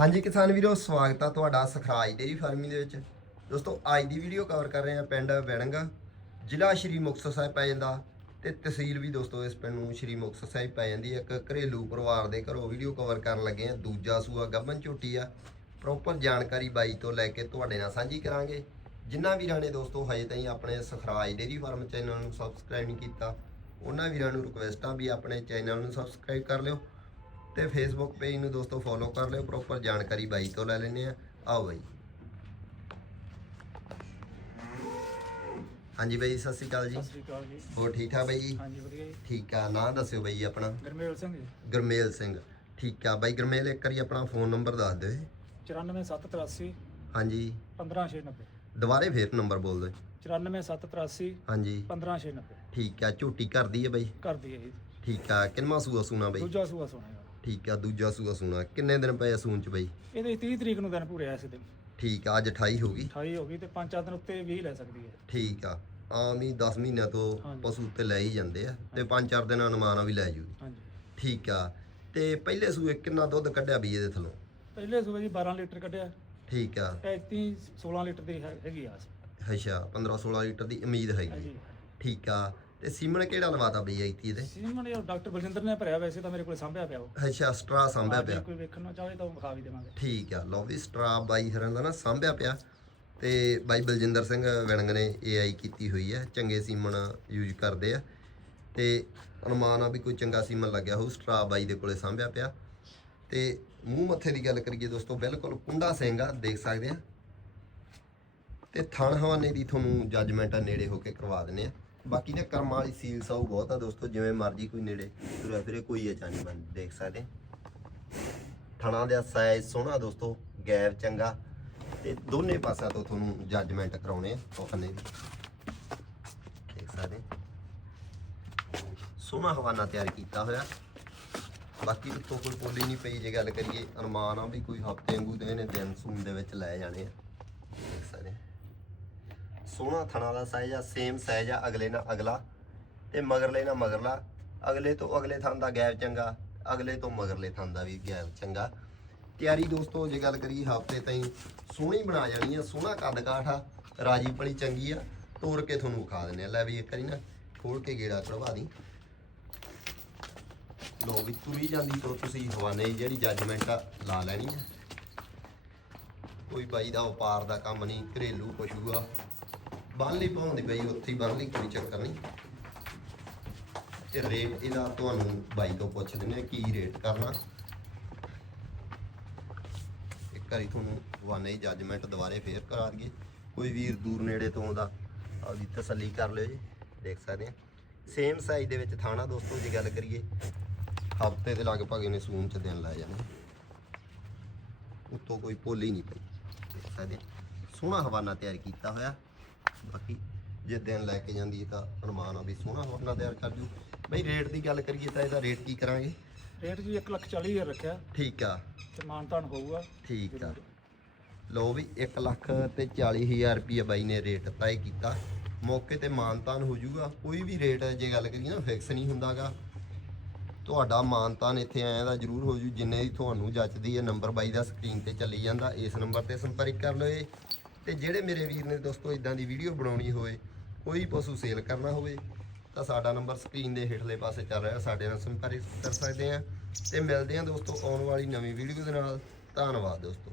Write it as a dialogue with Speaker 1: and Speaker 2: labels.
Speaker 1: ਹਾਂਜੀ ਕਿਸਾਨ ਵੀਰੋ, ਸਵਾਗਤ ਆ ਤੁਹਾਡਾ ਸਖਰਾਜ ਡੇਰੀ ਫਾਰਮਿੰਗ ਦੇ ਵਿੱਚ। ਦੋਸਤੋ, ਅੱਜ ਦੀ ਵੀਡੀਓ ਕਵਰ ਕਰ ਰਹੇ ਆ ਪਿੰਡ ਵੈਣੰਗ। ਜ਼ਿਲ੍ਹਾ ਸ਼੍ਰੀ ਮੁਕਤਸਰ ਸਾਹਿਬ ਪੈ ਜਾਂਦਾ ਤੇ ਤਹਿਸੀਲ ਵੀ ਦੋਸਤੋ ਇਸ ਪਿੰਡ ਨੂੰ ਸ਼੍ਰੀ ਮੁਕਤਸਰ ਸਾਹਿਬ ਪੈ ਜਾਂਦੀ ਹੈ। ਇੱਕ ਘਰੇਲੂ ਪਰਿਵਾਰ ਦੇ ਘਰੋਂ ਵੀਡੀਓ ਕਵਰ ਕਰਨ ਲੱਗੇ ਆ ਦੂਜਾ ਸੂਆ ਗੱਭਨ ਝੋਟੀ ਆ। ਪ੍ਰੋਪਰ ਜਾਣਕਾਰੀ ਬਾਈ ਤੋਂ ਲੈ ਕੇ ਤੁਹਾਡੇ ਨਾਲ ਸਾਂਝੀ ਕਰਾਂਗੇ। ਜਿਨ੍ਹਾਂ ਵੀਰਾਂ ਨੇ ਦੋਸਤੋ ਹਜੇ ਤਾਈਂ ਆਪਣੇ ਸਖਰਾਜ ਡੇਰੀ ਫਾਰਮ ਚੈਨਲ ਨੂੰ ਸਬਸਕ੍ਰਾਈਬ ਨਹੀਂ ਕੀਤਾ, ਉਹਨਾਂ ਵੀਰਾਂ ਨੂੰ ਰਿਕੁਐਸਟ ਆ ਵੀ ਆਪਣੇ ਚੈਨਲ ਨੂੰ ਸਬਸਕ੍ਰਾਈਬ ਕਰ ਲਿਓ। ਤੇ ਫੇਸਬੁੱਕ ਪੇਜ ਨੂੰ ਦੋਸਤੋ ਫੋਲੋ ਕਰ ਲਿਓ ਪ੍ਰੋਪਰ ਜਾਣਕਾਰੀ ਬਾਈ ਤੋਂ ਲੈ ਲੈਨੇ ਆ ਆਓ ਬਾਈ। ਹਾਂਜੀ ਬਾਈ ਸਤਿ ਸ਼੍ਰੀ ਅਕਾਲ ਜੀ।
Speaker 2: ਸਤਿ ਸ਼੍ਰੀ ਅਕਾਲ ਜੀ।
Speaker 1: ਹੋਰ ਠੀਕ ਠਾਕ ਬਾਈ ਜੀ?
Speaker 2: ਹਾਂਜੀ ਵਧੀਆ ਜੀ।
Speaker 1: ਠੀਕ ਆ। ਨਾਂ ਦੱਸਿਓ ਬਾਈ ਆਪਣਾ।
Speaker 2: ਗਰਮੇਲ ਸਿੰਘ ਜੀ।
Speaker 1: ਗੁਰਮੇਲ ਸਿੰਘ। ਠੀਕ ਆ। ਬਾਈ ਗੁਰਮੇਲ ਇੱਕ ਵਾਰੀ ਆਪਣਾ ਫੋਨ ਨੰਬਰ ਦੱਸ ਦਿਓ
Speaker 2: 94783
Speaker 1: ਹਾਂਜੀ।
Speaker 2: 15690
Speaker 1: ਦੁਬਾਰੇ ਫੇਰ ਨੰਬਰ ਬੋਲ ਦਿਓ।
Speaker 2: 94783
Speaker 1: ਹਾਂਜੀ।
Speaker 2: 15690
Speaker 1: ਠੀਕ ਆ। ਝੋਟੀ ਕਰਦੀ ਹੈ ਬਾਈ?
Speaker 2: ਕਰਦੀ ਹੈ ਜੀ।
Speaker 1: ਠੀਕ ਆ। ਕਿੰਨਵਾਂ ਸੂਆ ਸੂਣਾ ਬਾਈ?
Speaker 2: ਦੂਜਾ ਸੂਆ ਸੋਹਣਾ
Speaker 1: ਠੀਕ ਆ ਦੂਜਾ ਸੂਆ ਸੂਣਾ। ਕਿੰਨੇ ਦਿਨ ਪਏ ਆ ਸੂਣ ਚ ਬਾਈ?
Speaker 2: ਇਹਦੇ 30 ਤਰੀਕ ਨੂੰ ਦਿਨ ਪੂਰੇ ਆਏ ਸੀ ਦਿਨ।
Speaker 1: ਠੀਕ ਆ ਅੱਜ 28 ਹੋ ਗਈ।
Speaker 2: 28 ਹੋ ਗਈ ਤੇ 5-4 ਦਿਨ ਉੱਤੇ 20 ਲੈ ਸਕਦੀ ਹੈ।
Speaker 1: ਠੀਕ ਆ ਆਮ ਹੀ 10 ਮਹੀਨਿਆਂ ਤੋਂ
Speaker 2: ਹਾਂਜੀ।
Speaker 1: ਪਸ਼ੂ ਤੇ ਲੈ ਹੀ ਜਾਂਦੇ ਆ ਤੇ 5-4 ਦਿਨਾਂ ਅਨੁਮਾਨ ਵੀ ਲੈ ਜੂ।
Speaker 2: ਹਾਂਜੀ।
Speaker 1: ਠੀਕ ਆ ਤੇ ਪਹਿਲੇ ਸੂਏ ਕਿੰਨਾ ਦੁੱਧ ਕੱਢਿਆ ਵੀ ਇਹਦੇ ਥੱਲੋਂ?
Speaker 2: ਪਹਿਲੇ ਸੂਏ ਜੀ 12 ਲੀਟਰ ਕੱਢਿਆ।
Speaker 1: ਠੀਕ ਆ।
Speaker 2: ਐਤੀ 16 ਲੀਟਰ ਦੀ ਹੈ- ਹੈਗੀ ਆਸ
Speaker 1: ਅੱਛਾ 15-16 ਲੀਟਰ ਦੀ ਉਮੀਦ ਹੈਗੀ।
Speaker 2: ਹਾਂਜੀ।
Speaker 1: ਠੀਕ ਆ ਤੇ ਸੀਮਨ ਕਿਹੜਾ ਲਵਾਤਾ ਬਈ ਆਈਤੀ ਇਹਦੇ
Speaker 2: ਸੀਮਨ ਇਹ ਡਾਕਟਰ ਬਲਜਿੰਦਰ ਨੇ ਭਰਿਆ ਵੈਸੇ ਤਾਂ ਮੇਰੇ ਕੋਲ ਸਾਂਭਿਆ ਪਿਆ ਉਹ।
Speaker 1: ਅੱਛਾ ਸਟਰਾ ਸਾਂਭਿਆ ਪਿਆ।
Speaker 2: ਕੋਈ ਵੇਖਣਾ ਚਾਹੇ ਤਾਂ ਵਿਖਾ ਵੀ ਦੇਵਾਂਗੇ।
Speaker 1: ਠੀਕ ਆ ਲਓ ਵੀ ਸਟਰਾ ਬਾਈ ਹਰਾਂ ਦਾ ਨਾ ਸਾਂਭਿਆ ਪਿਆ। ਤੇ ਬਾਈ ਬਲਜਿੰਦਰ ਸਿੰਘ ਵਿਣਗ ਨੇ ਏਆਈ ਕੀਤੀ ਹੋਈ ਹੈ ਚੰਗੇ ਸੀਮਨ ਯੂਜ਼ ਕਰਦੇ ਆ। ਤੇ ਅਨੁਮਾਨ ਆ ਵੀ ਕੋਈ ਚੰਗਾ ਸੀਮਨ ਲੱਗਿਆ ਹੋਊ ਸਟਰਾ ਬਾਈ ਦੇ ਕੋਲੇ ਸਾਂਭਿਆ ਪਿਆ। ਤੇ ਮੂੰਹ ਮੱਥੇ ਦੀ ਗੱਲ ਕਰੀਏ ਦੋਸਤੋ ਬਿਲਕੁਲ ਕੁੰਡਾ ਸਿੰਘ ਆ ਦੇਖ ਸਕਦੇ ਆ। ਤੇ ਥਣ ਹਵਾਨੇ ਦੀ ਤੁਹਾਨੂੰ ਜੱਜਮੈਂਟ ਨੇੜੇ ਹੋ ਕੇ ਕਰਵਾ ਦਿੰਨੇ ਆ। ਬਾਕੀ ਨੇ ਕਰਮਾਂ ਵਾਲੀ ਸੀਲ ਸਾਊ ਬਹੁਤ ਆ ਦੋਸਤੋ, ਜਿਵੇਂ ਮਰਜ਼ੀ ਕੋਈ ਨੇੜੇ ਤੁਰਿਆ ਫਿਰੇ, ਕੋਈ ਅਚਾਨੀ ਬਣ ਦੇਖ ਸਕਦੇ ਥਣਾ ਦਾ ਸਾਈਜ਼ ਸੋਹਣਾ ਦੋਸਤੋ ਗੈਪ ਚੰਗਾ। ਤੇ ਦੋਨੇ ਪਾਸਿਆਂ ਤੋਂ ਤੁਹਾਨੂੰ ਜੱਜਮੈਂਟ ਕਰਾਉਣੇ ਆ ਉਹਨੇ ਦੇਖ ਸਕਦੇ ਸੋਹਣਾ ਹਵਾਨਾ ਤਿਆਰ ਕੀਤਾ ਹੋਇਆ। ਬਾਕੀ ਉੱਤੋਂ ਕੋਈ ਪੋਲੀ ਨਹੀਂ ਪਈ, ਜੇ ਗੱਲ ਕਰੀਏ ਅਨੁਮਾਨ ਆ ਵੀ ਕੋਈ ਹਫ਼ਤੇ ਵਾਂਗੂ ਦੇ ਨੇ ਦਿਨ ਸੂਨ ਦੇ ਵਿੱਚ ਲੈ ਜਾਣੇ ਆ। ਦੇਖ ਸਕਦੇ ਸੋਹਣਾ ਥਣਾ ਦਾ ਸਾਈਜ਼ ਆ ਸੇਮ ਸਾਈਜ਼ ਆ, ਅਗਲੇ ਨਾਲ ਅਗਲਾ ਤੇ ਮਗਰਲੇ ਨਾਲ ਮਗਰਲਾ। ਅਗਲੇ ਤੋਂ ਅਗਲੇ ਥਾਂ ਦਾ ਗੈਪ ਚੰਗਾ, ਅਗਲੇ ਤੋਂ ਮਗਰਲੇ ਥਾਂ ਦਾ ਵੀ ਗੈਪ ਚੰਗਾ। ਤਿਆਰੀ ਦੋਸਤੋ, ਜੇ ਗੱਲ ਕਰੀਏ ਹਫ਼ਤੇ ਤਾਈਂ, ਸੋਹਣੀ ਬਣਾ ਜਾਣੀ ਆ, ਸੋਹਣਾ ਕੱਦ ਕਾਠ ਆ ਰਾਜੀ ਪਲੀ ਚੰਗੀ ਆ, ਤੋੜ ਕੇ ਤੁਹਾਨੂੰ ਵਿਖਾ ਦਿੰਦੇ ਆ। ਲੈ ਵੀ ਇੱਕ ਵਾਰੀ ਨਾ ਖੋਲ ਕੇ ਗੇੜਾ ਕਰਵਾ ਦੀ। ਲੋ ਵੀ ਤੁਰੀ ਜਾਂਦੀ ਤੋਂ ਤੁਸੀਂ, ਹਵਾਨੇ ਦੀ ਜਿਹੜੀ ਜੱਜਮੈਂਟ ਆ, ਲਾ ਲੈਣੀ ਆ। ਕੋਈ ਬਾਈ ਦਾ ਵਪਾਰ ਦਾ ਕੰਮ ਨਹੀਂ, ਘਰੇਲੂ ਪਸ਼ੂ ਆ। ਬੰਨ ਲਈ ਪਾਉਂਦੀ ਬਈ, ਉੱਥੇ ਹੀ ਬੰਨ ਲਈ ਕੋਈ ਚੱਕਰ ਨਹੀਂ। ਤੇ ਰੇਟ ਇਹਦਾ ਤੁਹਾਨੂੰ ਬਾਈ ਤੋਂ ਪੁੱਛ ਦਿੰਦੇ ਆ ਕੀ ਰੇਟ ਕਰਨਾ। ਇੱਕ ਵਾਰੀ ਤੁਹਾਨੂੰ ਵਾਨੇ ਜੱਜਮੈਂਟ ਦੁਬਾਰੇ ਫੇਰ ਕਰਾ ਦਈਏ। ਕੋਈ ਵੀਰ ਦੂਰ ਨੇੜੇ ਤੋਂ ਆਉਂਦਾ, ਆਪਦੀ ਤਸੱਲੀ ਕਰ ਲਿਓ ਜੀ, ਦੇਖ ਸਕਦੇ ਆ ਸੇਮ ਸਾਈਜ਼ ਦੇ ਵਿੱਚ ਥਾਣਾ ਦੋਸਤੋ, ਜੇ ਗੱਲ ਕਰੀਏ, ਹਫ਼ਤੇ ਦੇ ਲਗਭਗ ਇਹਨੇ ਸੂਨ ਚ ਦਿਨ ਲੈ ਜਾਣੇ ਉੱਤੋਂ ਕੋਈ ਪੋਲੀ ਨਹੀਂ ਪਈ। ਦੇਖ ਸਕਦੇ ਸੋਹਣਾ ਹਵਾਨਾ ਤਿਆਰ ਕੀਤਾ ਹੋਇਆ। ਬਾਕੀ ਜੇ ਦਿਨ ਲੈ ਕੇ ਜਾਂਦੀ ਤਾਂ ਅਨੁਮਾਨ ਆ ਵੀ ਸੋਹਣਾ ਹਵਾਨਾ ਤਿਆਰ ਕਰ ਜੂ ਬਈ ਰੇਟ ਦੀ ਗੱਲ ਕਰੀਏ ਤਾਂ ਇਹਦਾ ਰੇਟ ਕੀ ਕਰਾਂਗੇ?
Speaker 2: ਰੇਟ ਜੀ 1 ਲੱਖ 40 ਹਜ਼ਾਰ ਰੱਖਿਆ।
Speaker 1: ਠੀਕ ਆ।
Speaker 2: ਤੇ ਮਾਨਤਾਨ ਹੋਊਗਾ।
Speaker 1: ਠੀਕ ਆ। ਲੋ ਵੀ 1 ਲੱਖ ਤੇ 40 ਹਜ਼ਾਰ ਰੁਪਏ ਬਾਈ ਨੇ ਰੇਟ ਤੈਅ ਕੀਤਾ। ਮੌਕੇ ਤੇ ਮਾਨਤਾਨ ਹੋ ਜਾਊਗਾ। ਕੋਈ ਵੀ ਰੇਟ ਜੇ ਗੱਲ ਕਰੀਏ ਨਾ ਫਿਕਸ ਨਹੀਂ ਹੁੰਦਾਗਾ। ਤੁਹਾਡਾ ਮਾਨਤਾਨ ਇੱਥੇ ਆਇਆ ਦਾ ਜ਼ਰੂਰ ਹੋ ਜੂ ਜਿੰਨੇ ਦੀ ਤੁਹਾਨੂੰ ਜੱਚਦੀ ਹੈ ਨੰਬਰ ਬਾਈ ਦਾ ਸਕਰੀਨ ਤੇ ਚੱਲੀ ਜਾਂਦਾ। ਇਸ ਨੰਬਰ ਤੇ ਸੰਪਰਕ ਕਰ ਲਓ ਤੇ ਜਿਹੜੇ ਮੇਰੇ ਵੀਰ ਨੇ ਦੋਸਤੋ ਇਦਾਂ ਦੀ ਵੀਡੀਓ ਬਣਾਉਣੀ ਹੋਵੇ, ਕੋਈ ਪਸ਼ੂ ਸੇਲ ਕਰਨਾ ਹੋਵੇ, ਤਾਂ ਸਾਡਾ ਨੰਬਰ ਸਕਰੀਨ ਦੇ ਹੇਠਲੇ ਪਾਸੇ ਚੱਲ ਰਿਹਾ, ਸਾਡੇ ਨਾਲ ਸੰਪਰਕ ਕਰ ਸਕਦੇ ਆ ਤੇ ਮਿਲਦੇ ਆ ਦੋਸਤੋ ਆਉਣ ਵਾਲੀ ਨਵੀਂ ਵੀਡੀਓ ਦੇ ਨਾਲ। ਧੰਨਵਾਦ ਦੋਸਤੋ।